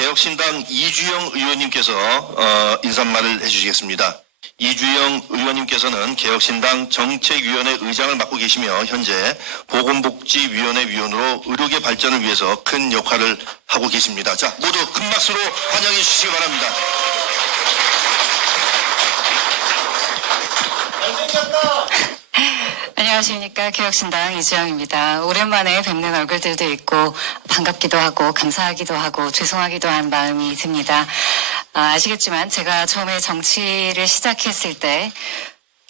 개혁신당 이주영 의원님께서 인사말을 해주시겠습니다. 이주영 의원님께서는 개혁신당 정책위원회 의장을 맡고 계시며 현재 보건복지위원회 위원으로 의료계 발전을 위해서 큰 역할을 하고 계십니다. 자, 모두 큰 박수로 환영해 주시기 바랍니다. 안녕하십니까. 개혁신당 이주영입니다. 오랜만에 뵙는 얼굴들도 있고 반갑기도 하고 감사하기도 하고 죄송하기도 한 마음이 듭니다. 아시겠지만 제가 처음에 정치를 시작했을 때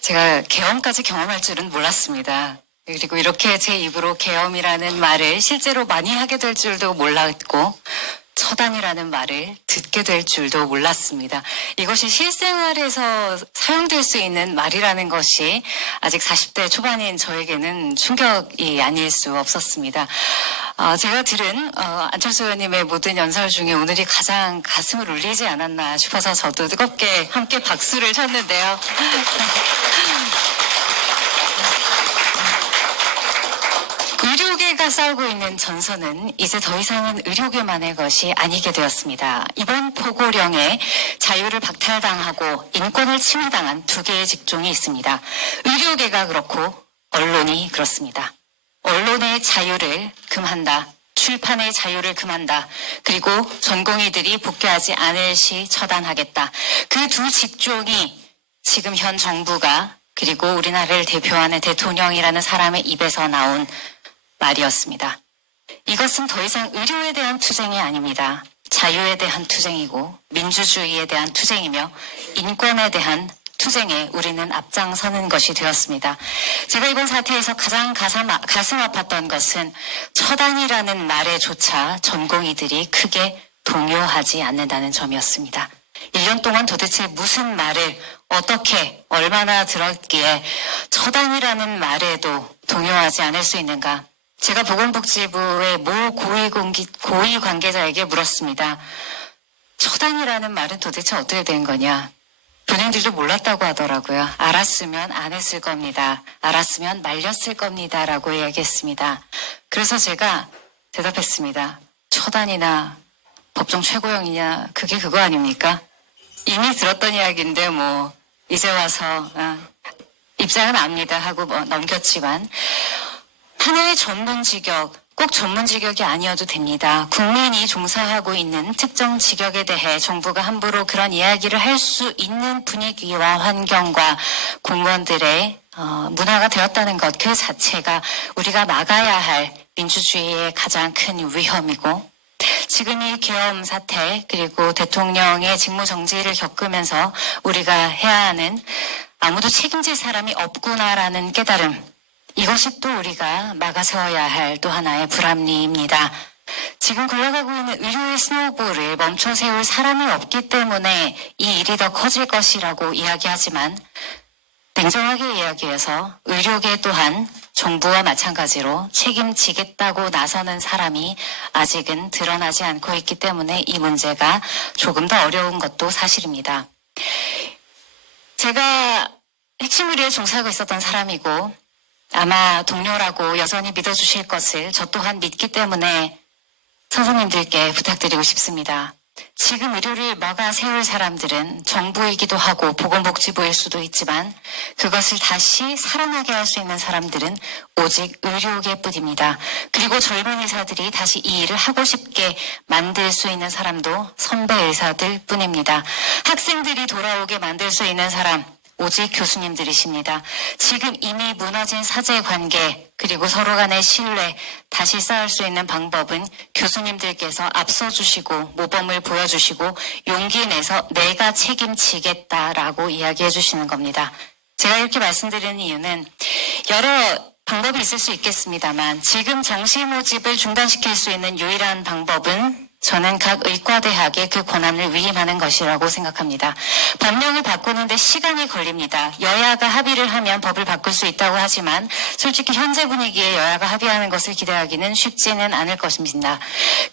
제가 계엄까지 경험할 줄은 몰랐습니다. 그리고 이렇게 제 입으로 계엄이라는 말을 실제로 많이 하게 될 줄도 몰랐고 처단이라는 말을 듣게 될 줄도 몰랐습니다. 이것이 실생활에서 사용될 수 있는 말이라는 것이 아직 40대 초반인 저에게는 충격이 아닐 수 없었습니다. 제가 들은 안철수 의원님의 모든 연설 중에 오늘이 가장 가슴을 울리지 않았나 싶어서 저도 뜨겁게 함께 박수를 쳤는데요. 의료계가 쌓고 있는 전선은 이제 더 이상은 의료계만의 것이 아니게 되었습니다. 이번 포고령에 자유를 박탈당하고 인권을 침해당한 두 개의 직종이 있습니다. 의료계가 그렇고 언론이 그렇습니다. 언론의 자유를 금한다. 출판의 자유를 금한다. 그리고 전공의들이 복귀하지 않을 시 처단하겠다. 그 두 직종이 지금 현 정부가 그리고 우리나라를 대표하는 대통령이라는 사람의 입에서 나온 말이었습니다. 이것은 더 이상 의료에 대한 투쟁이 아닙니다. 자유에 대한 투쟁이고 민주주의에 대한 투쟁이며 인권에 대한 투쟁에 우리는 앞장서는 것이 되었습니다. 제가 이번 사태에서 가장 가슴 아팠던 것은 처단이라는 말에조차 전공의들이 크게 동요하지 않는다는 점이었습니다. 1년 동안 도대체 무슨 말을 어떻게 얼마나 들었기에 처단이라는 말에도 동요하지 않을 수 있는가? 제가 보건복지부의 모 고위 관계자에게 물었습니다. 처단이라는 말은 도대체 어떻게 된 거냐? 본인들도 몰랐다고 하더라고요. 알았으면 안 했을 겁니다. 알았으면 말렸을 겁니다. 라고 이야기했습니다. 그래서 제가 대답했습니다. 처단이나 법정 최고형이냐 그게 그거 아닙니까? 이미 들었던 이야기인데 뭐 이제 와서 입장은 압니다 하고 넘겼지만 하나의 전문 직역, 꼭 전문 직역이 아니어도 됩니다. 국민이 종사하고 있는 특정 직역에 대해 정부가 함부로 그런 이야기를 할 수 있는 분위기와 환경과 공무원들의 문화가 되었다는 것 그 자체가 우리가 막아야 할 민주주의의 가장 큰 위험이고 지금 이 계엄 사태 그리고 대통령의 직무정지를 겪으면서 우리가 해야 하는 아무도 책임질 사람이 없구나라는 깨달음 이것이 또 우리가 막아세워야 할 또 하나의 불합리입니다. 지금 굴러가고 있는 의료의 스노우볼을 멈춰 세울 사람이 없기 때문에 이 일이 더 커질 것이라고 이야기하지만 냉정하게 이야기해서 의료계 또한 정부와 마찬가지로 책임지겠다고 나서는 사람이 아직은 드러나지 않고 있기 때문에 이 문제가 조금 더 어려운 것도 사실입니다. 제가 핵심 의료에 종사하고 있었던 사람이고 아마 동료라고 여전히 믿어주실 것을 저 또한 믿기 때문에 선생님들께 부탁드리고 싶습니다. 지금 의료를 막아 세울 사람들은 정부이기도 하고 보건복지부일 수도 있지만 그것을 다시 살아나게 할 수 있는 사람들은 오직 의료계뿐입니다. 그리고 젊은 의사들이 다시 이 일을 하고 싶게 만들 수 있는 사람도 선배 의사들 뿐입니다. 학생들이 돌아오게 만들 수 있는 사람 오직 교수님들이십니다. 지금 이미 무너진 사제관계 그리고 서로 간의 신뢰 다시 쌓을 수 있는 방법은 교수님들께서 앞서주시고 모범을 보여주시고 용기 내서 내가 책임지겠다라고 이야기해 주시는 겁니다. 제가 이렇게 말씀드리는 이유는 여러 방법이 있을 수 있겠습니다만 지금 정시 모집을 중단시킬 수 있는 유일한 방법은 저는 각 의과대학에 그 권한을 위임하는 것이라고 생각합니다. 법령을 바꾸는데 시간이 걸립니다. 여야가 합의를 하면 법을 바꿀 수 있다고 하지만 솔직히 현재 분위기에 여야가 합의하는 것을 기대하기는 쉽지는 않을 것입니다.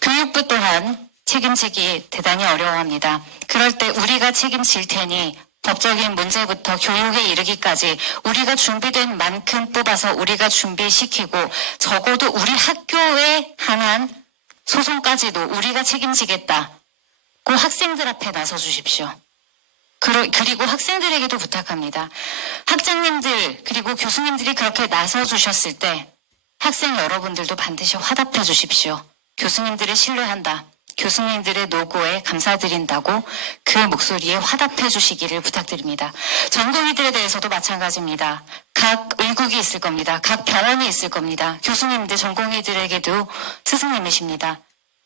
교육부 또한 책임지기 대단히 어려워합니다. 그럴 때 우리가 책임질 테니 법적인 문제부터 교육에 이르기까지 우리가 준비된 만큼 뽑아서 우리가 준비시키고 적어도 우리 학교에 한한 소송까지도 우리가 책임지겠다. 꼭 학생들 앞에 나서 주십시오. 그리고 학생들에게도 부탁합니다. 학장님들 그리고 교수님들이 그렇게 나서 주셨을 때 학생 여러분들도 반드시 화답해 주십시오. 교수님들을 신뢰한다. 교수님들의 노고에 감사드린다고 그 목소리에 화답해 주시기를 부탁드립니다. 전공의들에 대해서도 마찬가지입니다. 각 의국이 있을 겁니다. 각 병원이 있을 겁니다. 교수님들, 전공의들에게도 스승님이십니다.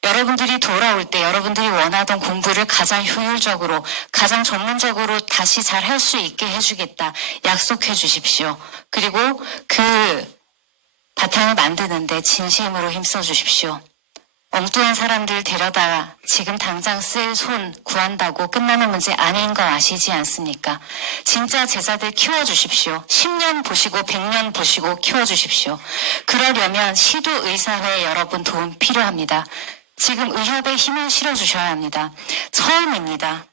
여러분들이 돌아올 때 여러분들이 원하던 공부를 가장 효율적으로, 가장 전문적으로 다시 잘 할 수 있게 해주겠다. 약속해 주십시오. 그리고 그 바탕을 만드는데 진심으로 힘써 주십시오. 엉뚱한 사람들 데려다 지금 당장 쓸 손 구한다고 끝나는 문제 아닌 거 아시지 않습니까? 진짜 제자들 키워주십시오. 10년 보시고 100년 보시고 키워주십시오. 그러려면 시도의사회 여러분 도움 필요합니다. 지금 의협에 힘을 실어주셔야 합니다. 처음입니다.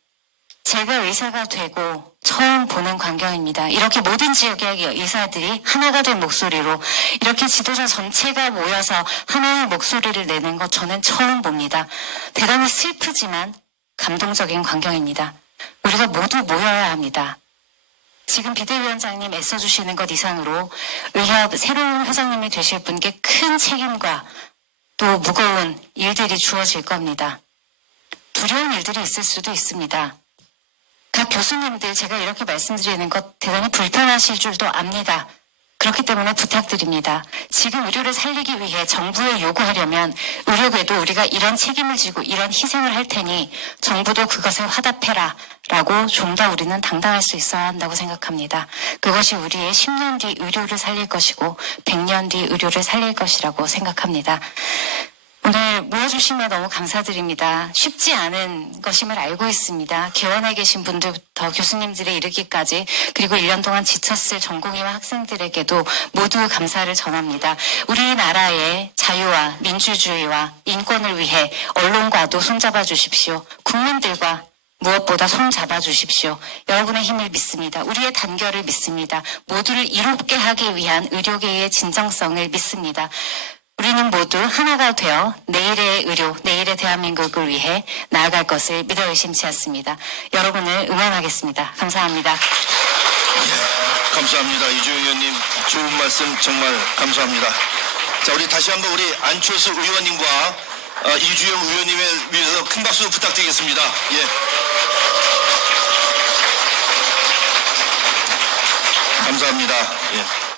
제가 의사가 되고 처음 보는 광경입니다. 이렇게 모든 지역의 의사들이 하나가 된 목소리로 이렇게 지도자 전체가 모여서 하나의 목소리를 내는 것 저는 처음 봅니다. 대단히 슬프지만 감동적인 광경입니다. 우리가 모두 모여야 합니다. 지금 비대위원장님 애써주시는 것 이상으로 의협 새로운 회장님이 되실 분께 큰 책임과 또 무거운 일들이 주어질 겁니다. 두려운 일들이 있을 수도 있습니다. 각 교수님들 제가 이렇게 말씀드리는 것 대단히 불편하실 줄도 압니다. 그렇기 때문에 부탁드립니다. 지금 의료를 살리기 위해 정부에 요구하려면 의료계도 우리가 이런 책임을 지고 이런 희생을 할 테니 정부도 그것에 화답해라 라고 좀 더 우리는 당당할 수 있어야 한다고 생각합니다. 그것이 우리의 10년 뒤 의료를 살릴 것이고 100년 뒤 의료를 살릴 것이라고 생각합니다. 오늘 모여주시면 너무 감사드립니다. 쉽지 않은 것임을 알고 있습니다. 개원에 계신 분들부터 교수님들에 이르기까지 그리고 1년 동안 지쳤을 전공의와 학생들에게도 모두 감사를 전합니다. 우리나라의 자유와 민주주의와 인권을 위해 언론과도 손잡아 주십시오. 국민들과 무엇보다 손 잡아주십시오. 여러분의 힘을 믿습니다. 우리의 단결을 믿습니다. 모두를 이롭게 하기 위한 의료계의 진정성을 믿습니다. 우리는 모두 하나가 되어 내일의 의료, 내일의 대한민국을 위해 나아갈 것을 믿어 의심치 않습니다. 여러분을 응원하겠습니다. 감사합니다. 감사합니다. 이주영 의원님 좋은 말씀 정말 감사합니다. 자, 우리 다시 한번 우리 안철수 의원님과 이주영 의원님을 위해서 큰 박수 부탁드리겠습니다. 예. 감사합니다. 예.